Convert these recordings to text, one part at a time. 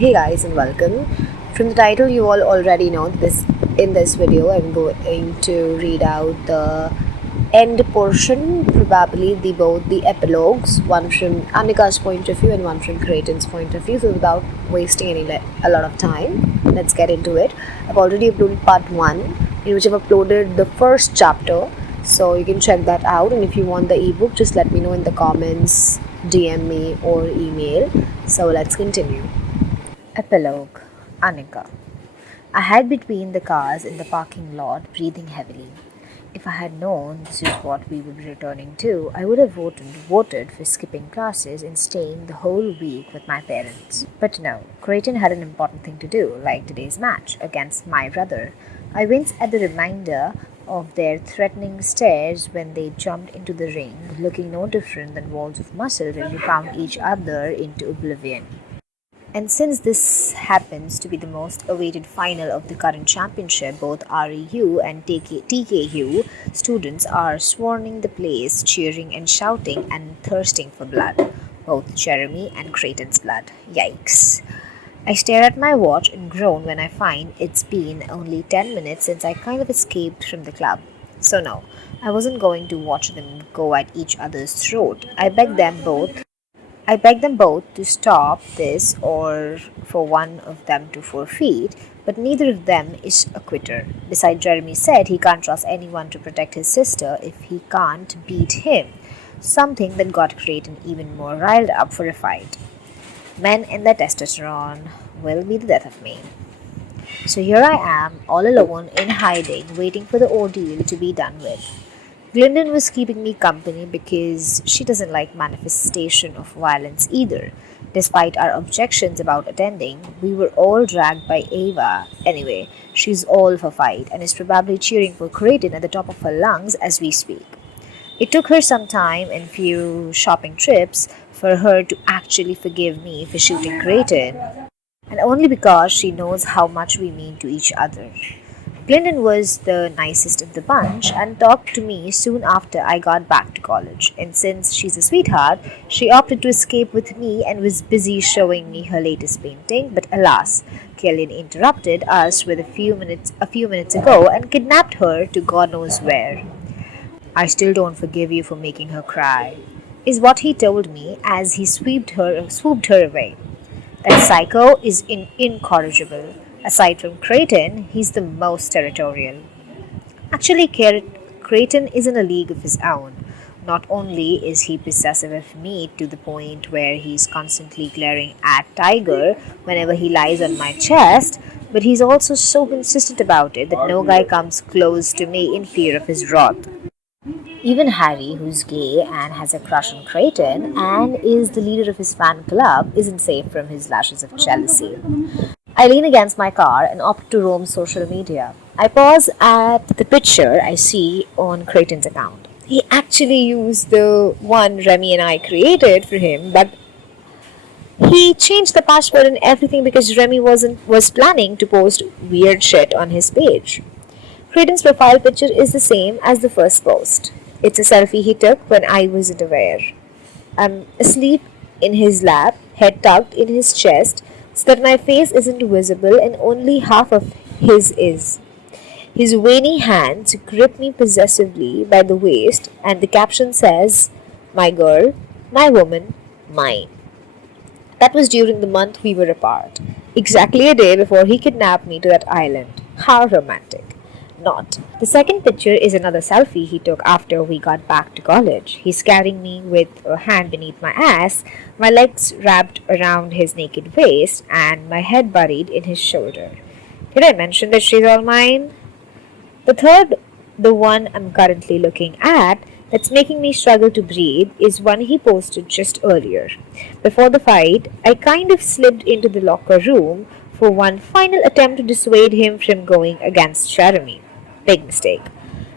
Hey guys and welcome. From the title you all already know this. In this video I'm going to read out the end portion, probably both the epilogues, one from Annika's point of view and one from Creighton's point of view. So without wasting a lot of time, let's get into it. I've already uploaded part 1 in which I've uploaded the first chapter, so you can check that out, and if you want the ebook just let me know in the comments, DM me or email. So let's continue. Epilogue. Annika. I hid between the cars in the parking lot, breathing heavily. If I had known this is what we would be returning to, I would have voted for skipping classes and staying the whole week with my parents. But no, Creighton had an important thing to do, like today's match against my brother. I winced at the reminder of their threatening stares when they jumped into the ring, looking no different than walls of muscle when we pound each other into oblivion. And since this happens to be the most awaited final of the current championship, both REU and TKU students are swarming the place, cheering and shouting and thirsting for blood. Both Jeremy and Creighton's blood. Yikes. I stare at my watch and groan when I find it's been only 10 minutes since I kind of escaped from the club. So no, I wasn't going to watch them go at each other's throat. I begged them both to stop this or for one of them to forfeit, but neither of them is a quitter. Besides, Jeremy said he can't trust anyone to protect his sister if he can't beat him, something that got Creighton even more riled up for a fight. Men and their testosterone will be the death of me. So here I am, all alone in hiding, waiting for the ordeal to be done with. Glendon was keeping me company because she doesn't like manifestation of violence either. Despite our objections about attending, we were all dragged by Ava. Anyway, she's all for fight and is probably cheering for Creighton at the top of her lungs as we speak. It took her some time and few shopping trips for her to actually forgive me for shooting Creighton, and only because she knows how much we mean to each other. Glendon was the nicest of the bunch and talked to me soon after I got back to college, and since she's a sweetheart, she opted to escape with me and was busy showing me her latest painting. But alas, Killian interrupted us with a few minutes ago and kidnapped her to God knows where. I still don't forgive you for making her cry, is what he told me as he swooped her away. That psycho is incorrigible. Aside from Creighton, he's the most territorial. Actually, Creighton is in a league of his own. Not only is he possessive of me to the point where he's constantly glaring at Tiger whenever he lies on my chest, but he's also so consistent about it that no guy comes close to me in fear of his wrath. Even Harry, who's gay and has a crush on Creighton and is the leader of his fan club, isn't safe from his lashes of jealousy. I lean against my car and opt to roam social media. I pause at the picture I see on Creighton's account. He actually used the one Remy and I created for him, but he changed the password and everything because Remy was planning to post weird shit on his page. Creighton's profile picture is the same as the first post. It's a selfie he took when I wasn't aware. I'm asleep in his lap, head tucked in his chest, so that my face isn't visible and only half of his is. His veiny hands grip me possessively by the waist, and the caption says, "My girl, my woman, mine." That was during the month we were apart, exactly a day before he kidnapped me to that island. How romantic. Not. The second picture is another selfie he took after we got back to college. He's carrying me with a hand beneath my ass, my legs wrapped around his naked waist, and my head buried in his shoulder. Did I mention that she's all mine? The third, the one I'm currently looking at, that's making me struggle to breathe, is one he posted just earlier. Before the fight, I kind of slipped into the locker room for one final attempt to dissuade him from going against Jeremy. Big mistake.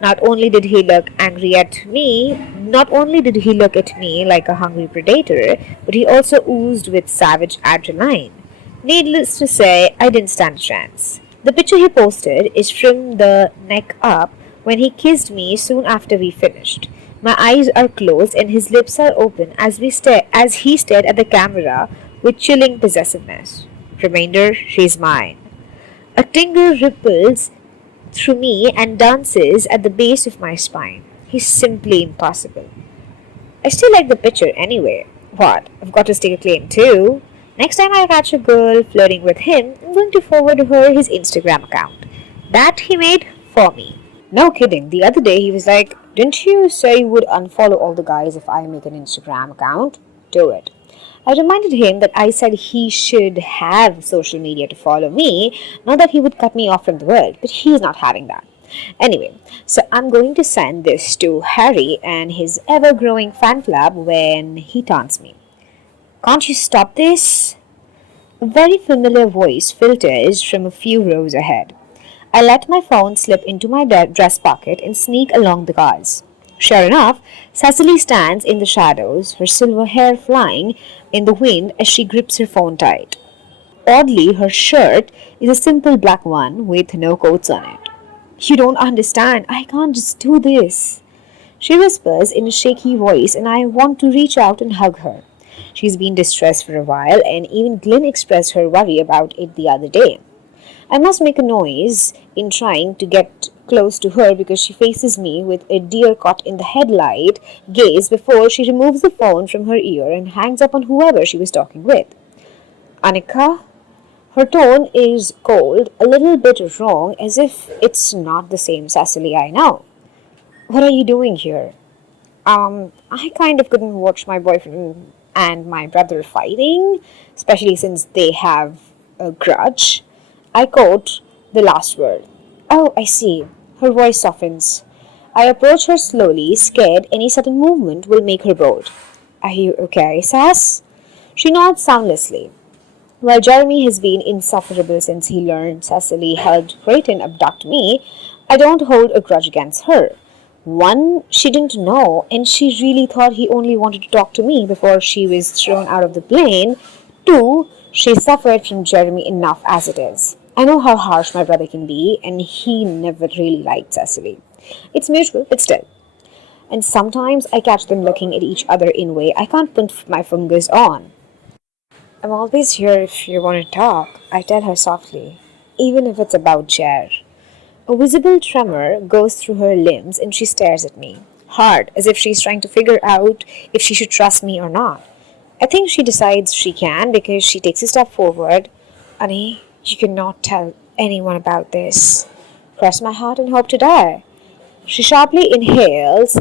Not only did he look at me like a hungry predator, but he also oozed with savage adrenaline. Needless to say, I didn't stand a chance. The picture he posted is from the neck up when he kissed me soon after we finished. My eyes are closed and his lips are open as he stared at the camera with chilling possessiveness. Reminder, she's mine. A tingle ripples through me and dances at the base of my spine. He's simply impossible. I still like the picture anyway. What? I've got to stake a claim too. Next time I catch a girl flirting with him, I'm going to forward her his Instagram account. That he made for me. No kidding. The other day he was like, "Didn't you say you would unfollow all the guys if I make an Instagram account? Do it." I reminded him that I said he should have social media to follow me, not that he would cut me off from the world, but he's not having that. Anyway, so I'm going to send this to Harry and his ever growing fan club when he taunts me. Can't you stop this? A very familiar voice filters from a few rows ahead. I let my phone slip into my dress pocket and sneak along the cars. Sure enough, Cecily stands in the shadows, her silver hair flying in the wind as she grips her phone tight. Oddly, her shirt is a simple black one with no coats on it. You don't understand. I can't just do this. She whispers in a shaky voice, and I want to reach out and hug her. She's been distressed for a while, and even Glynn expressed her worry about it the other day. I must make a noise in trying to get close to her because she faces me with a deer caught in the headlight gaze before she removes the phone from her ear and hangs up on whoever she was talking with. Annika? Her tone is cold, a little bit wrong, as if it's not the same Cecily I know. What are you doing here? I kind of couldn't watch my boyfriend and my brother fighting, especially since they have a grudge. I quote the last word. Oh, I see. Her voice softens. I approach her slowly, scared any sudden movement will make her bolt. Are you okay, Sass? She nods soundlessly. While Jeremy has been insufferable since he learned Cecily helped Creighton abduct me, I don't hold a grudge against her. One, she didn't know, and she really thought he only wanted to talk to me before she was thrown out of the plane. Two, she suffered from Jeremy enough as it is. I know how harsh my brother can be, and he never really liked Cecily. It's mutual, but still. And sometimes I catch them looking at each other in a way I can't put my fingers on. I'm always here if you want to talk, I tell her softly, even if it's about Jer. A visible tremor goes through her limbs and she stares at me, hard, as if she's trying to figure out if she should trust me or not. I think she decides she can because she takes a step forward. Annie, you cannot tell anyone about this. Cross my heart and hope to die. She sharply inhales,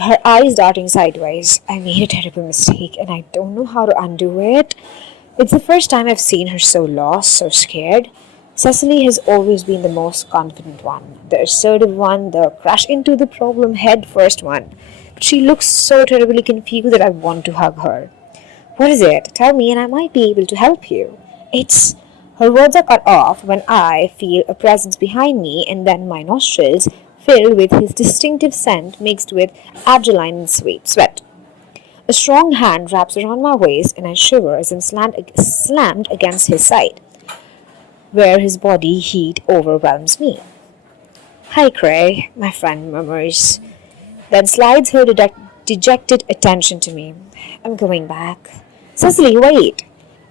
her eyes darting sideways. I made a terrible mistake and I don't know how to undo it. It's the first time I've seen her so lost, so scared. Cecily has always been the most confident one, the assertive one, the crash into the problem head first one. But she looks so terribly confused that I want to hug her. What is it? Tell me and I might be able to help you. It's... Her words are cut off when I feel a presence behind me and then my nostrils filled with his distinctive scent mixed with adrenaline and sweat. A strong hand wraps around my waist and I shiver as I'm slammed against his side, where his body heat overwhelms me. Hi, Cray, my friend murmurs, then slides her dejected attention to me. I'm going back. Cecily, wait!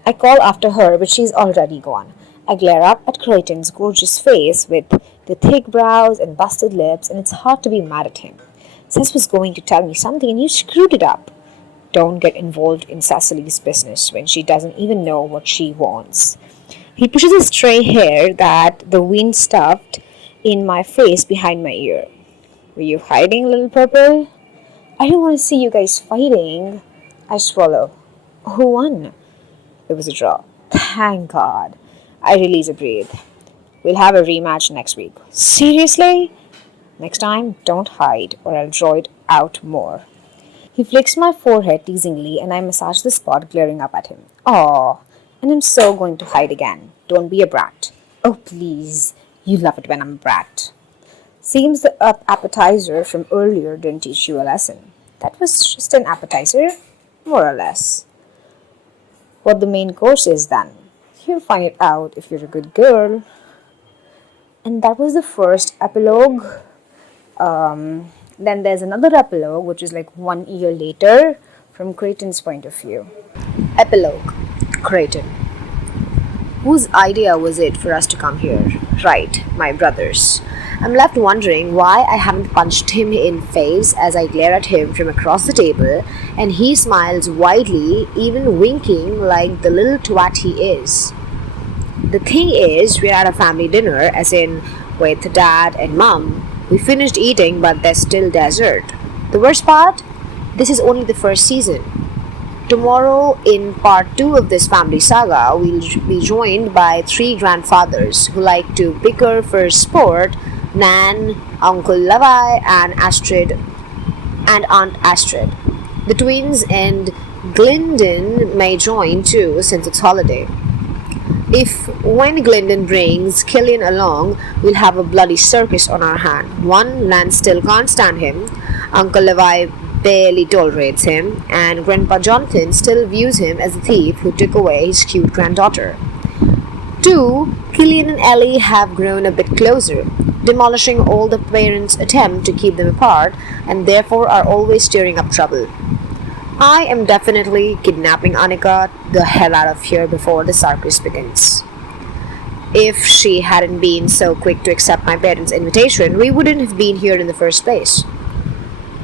I call after her, but she's already gone. I glare up at Creighton's gorgeous face with the thick brows and busted lips, and it's hard to be mad at him. Cec was going to tell me something, and you screwed it up. Don't get involved in Cecily's business when she doesn't even know what she wants. He pushes his stray hair that the wind stuffed in my face behind my ear. Were you hiding, little purple? I don't want to see you guys fighting. I swallow. Who won? It was a draw. Thank God. I release a breath. We'll have a rematch next week. Seriously? Next time, don't hide or I'll draw it out more. He flicks my forehead teasingly and I massage the spot, glaring up at him. Aw, and I'm so going to hide again. Don't be a brat. Oh, please. You love it when I'm a brat. Seems the appetizer from earlier didn't teach you a lesson. That was just an appetizer, more or less. What the main course is then. You'll find it out if you're a good girl. And that was the first epilogue. Then there's another epilogue, which is like 1 year later from Creighton's point of view. Epilogue. Creighton. Whose idea was it for us to come here? Right, my brother's. I'm left wondering why I haven't punched him in face as I glare at him from across the table, and he smiles widely, even winking like the little twat he is. The thing is, we're at a family dinner, as in with dad and mom. We finished eating, but there's still dessert. The worst part? This is only the first season. Tomorrow, in part 2 of this family saga, we'll be joined by 3 grandfathers who like to bicker for sport: Nan, Uncle Levi, and Aunt Astrid. The twins and Glyndon may join too, since it's holiday. If when Glyndon brings Killian along, we'll have a bloody circus on our hand. One, Nan still can't stand him, Uncle Levi barely tolerates him, and Grandpa Jonathan still views him as the thief who took away his cute granddaughter. 2. Killian and Ellie have grown a bit closer, demolishing all the parents' attempt to keep them apart, and therefore are always stirring up trouble. I am definitely kidnapping Annika the hell out of here before the circus begins. If she hadn't been so quick to accept my parents' invitation, we wouldn't have been here in the first place.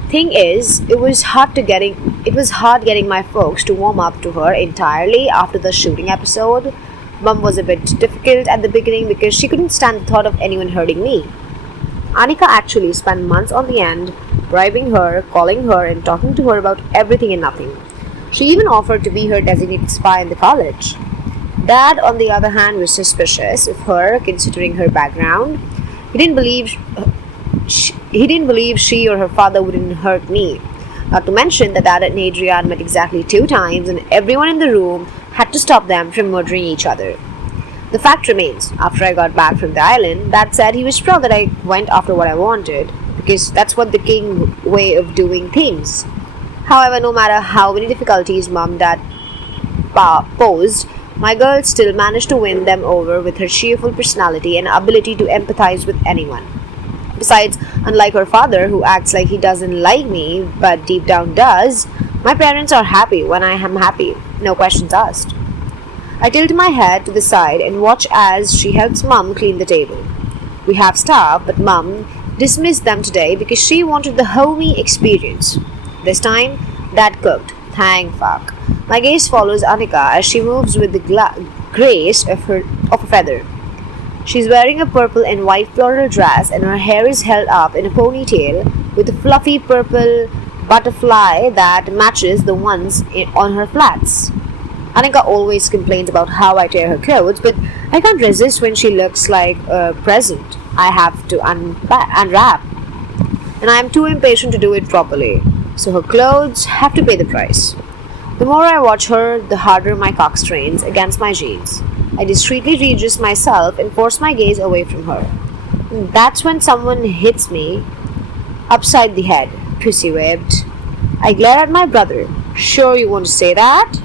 Thing is, it was hard getting my folks to warm up to her entirely after the shooting episode. Mum was a bit difficult at the beginning because she couldn't stand the thought of anyone hurting me. Annika actually spent months on the end bribing her, calling her, and talking to her about everything and nothing. She even offered to be her designated spy in the college. Dad, on the other hand, was suspicious of her, considering her background. He didn't believe she or her father wouldn't hurt me. Not to mention that Dad and Adrian met exactly 2 times, and everyone in the room had to stop them from murdering each other. The fact remains, after I got back from the island, Dad said he was proud that I went after what I wanted, because that's what the king way of doing things. However, no matter how many difficulties Mom Dad posed, my girl still managed to win them over with her cheerful personality and ability to empathize with anyone. Besides, unlike her father, who acts like he doesn't like me but deep down does, my parents are happy when I am happy, no questions asked. I tilt my head to the side and watch as she helps Mum clean the table. We have staff, but Mum dismissed them today because she wanted the homey experience. This time, Dad cooked. Thank fuck. My gaze follows Annika as she moves with the grace of a feather. She's wearing a purple and white floral dress, and her hair is held up in a ponytail with a fluffy purple butterfly that matches the ones on her flats. Annika always complains about how I tear her clothes, but I can't resist when she looks like a present I have to unwrap. And I am too impatient to do it properly, so her clothes have to pay the price. The more I watch her, the harder my cock strains against my jeans. I discreetly readjust myself and force my gaze away from her. And that's when someone hits me upside the head, pussy-whipped. I glare at my brother. Sure you want to say that?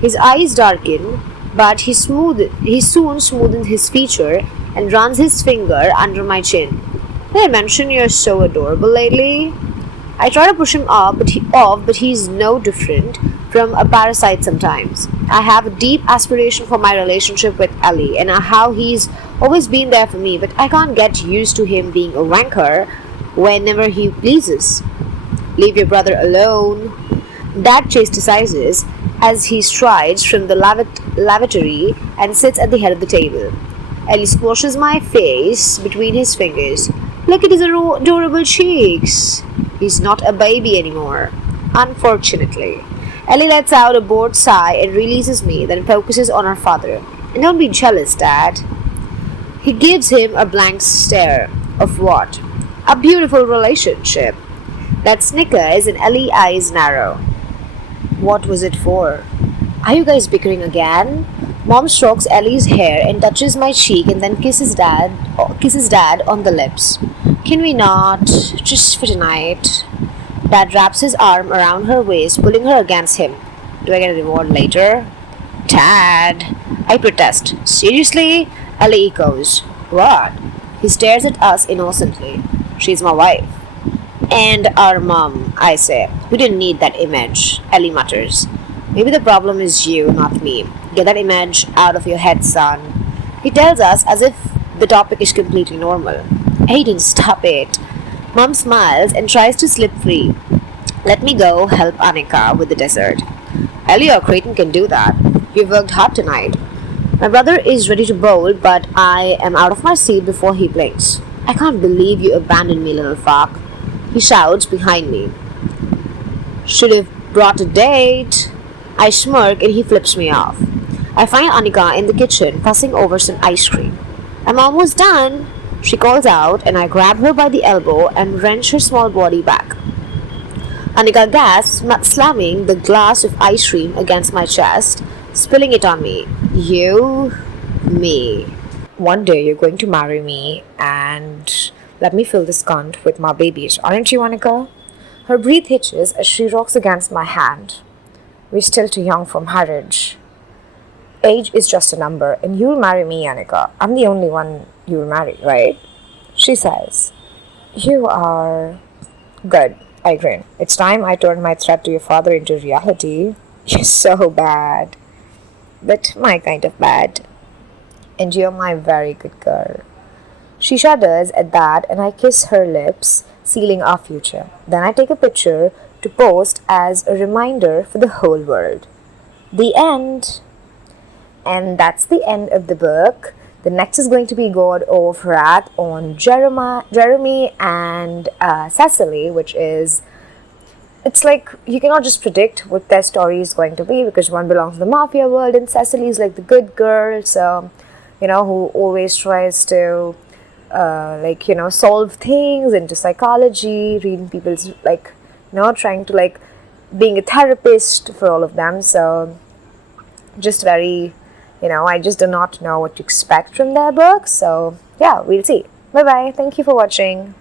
His eyes darken, but he soon smoothens his feature and runs his finger under my chin. Did I mention you're so adorable lately? I try to push him off, but he's no different from a parasite sometimes. I have a deep aspiration for my relationship with Ellie and how he's always been there for me, but I can't get used to him being a wanker whenever he pleases. Leave your brother alone. Dad chastises as he strides from the lavatory and sits at the head of the table. Ellie squashes my face between his fingers. Look at his adorable cheeks. He's not a baby anymore, unfortunately. Ellie lets out a bored sigh and releases me, then focuses on her father. And don't be jealous, Dad. He gives him a blank stare. Of what? A beautiful relationship. That snickers and Ellie's eyes narrow. What was it for? Are you guys bickering again? Mom strokes Ellie's hair and touches my cheek and then kisses Dad on the lips. Can we not? Just for tonight. Dad wraps his arm around her waist, pulling her against him. Do I get a reward later? Dad! I protest. Seriously? Ellie echoes. What? He stares at us innocently. She's my wife. And our mom, I say. We didn't need that image, Ellie mutters. Maybe the problem is you, not me. Get that image out of your head, son. He tells us as if the topic is completely normal. Aiden, stop it. Mom smiles and tries to slip free. Let me go help Anika with the dessert. Elliot Creighton can do that. You've worked hard tonight. My brother is ready to bowl, but I am out of my seat before he blinks. I can't believe you abandoned me, little fuck. He shouts behind me. Should have brought a date. I smirk and he flips me off. I find Anika in the kitchen fussing over some ice cream. I'm almost done, she calls out, and I grab her by the elbow and wrench her small body back. Anika gasps, slamming the glass of ice cream against my chest, spilling it on me. You, me. One day you're going to marry me and let me fill this cunt with my babies, aren't you, Anika? Her breath hitches as she rocks against my hand. We're still too young for marriage. Age is just a number, and you'll marry me, Anika. I'm the only one you'll marry, right? She says. You are... Good, I grin. It's time I turned my threat to your father into reality. You're so bad. But my kind of bad. And you're my very good girl. She shudders at that, and I kiss her lips, sealing our future. Then I take a picture to post as a reminder for the whole world. The end. And that's the end of the book. The next is going to be God of Wrath on Jeremy and Cecily, which is, it's like you cannot just predict what their story is going to be because one belongs to the mafia world and Cecily is like the good girl, so who always tries to solve things into psychology, reading people's trying to being a therapist for all of them. So just very I just do not know what to expect from their book. So yeah, we'll see. Bye bye. Thank you for watching.